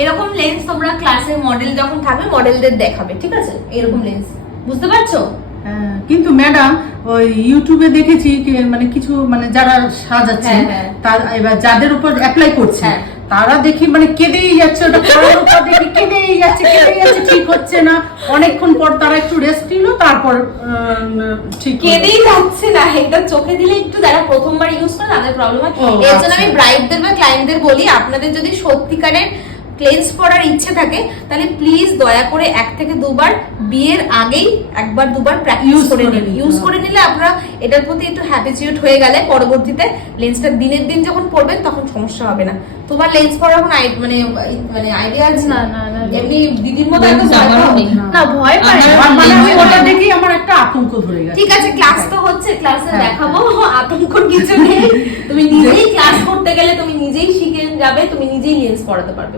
এরকম লেন্স তোমরা ক্লাসের মডেল যখন থাকবে মডেলদের দেখাবে, ঠিক আছে? এরকম লেন্স, বুঝতে পারছো? কিন্তু ম্যাডাম ওই ইউটিউবে দেখেছি মানে কিছু মানে যারা সাজাচ্ছে তার এবার যাদের উপর অ্যাপ্লাই করছে তারা দেখি মানে কেঁদেই যাচ্ছে, ওটা করার উপর দেখি কেঁদেই যাচ্ছে, ঠিক হচ্ছে না। অনেকক্ষণ পর তারা একটু রেস্ট নিল, তারপর ঠিক কেঁদেই যাচ্ছে না। এটা চোখে দিলে একটু যারা প্রথমবার ইউজ করে তাদের প্রবলেম হয়। এর জন্য আমি ব্রাইডদের বা ক্লায়েন্টদের বলি, আপনাদের যদি সত্যিকারের ক্লেন্স করার ইচ্ছে থাকে তাহলে প্লিজ দয়া করে 1 থেকে 2 বার বিয়ের আগেই একবার 2 বার প্র্যাকটিস করে নিন। ইউজ করে নিলে আপনারা এটার প্রতি একটু হ্যাবিচুয়েট হয়ে গেলে পরবর্তীতে লেন্সটা দিনের দিন যখন পরবেন তখন সমস্যা হবে না। তোমার লেন্স পরার কোনো মানে আইডিয়া আছে? না এমনি দিদির মতো না, ভয় পাই মানে ওটা দেখেই আমার একটা আতঙ্ক ধরে গেছে। ঠিক আছে, ক্লাস তো হচ্ছে, ক্লাসে দেখাবো, আতঙ্ক কিছু নেই। তুমি নিজেই ক্লাস করতে গেলে তুমি নিজেই শিখে যাবে, তুমি নিজেই লেন্স পরাতে পারবে।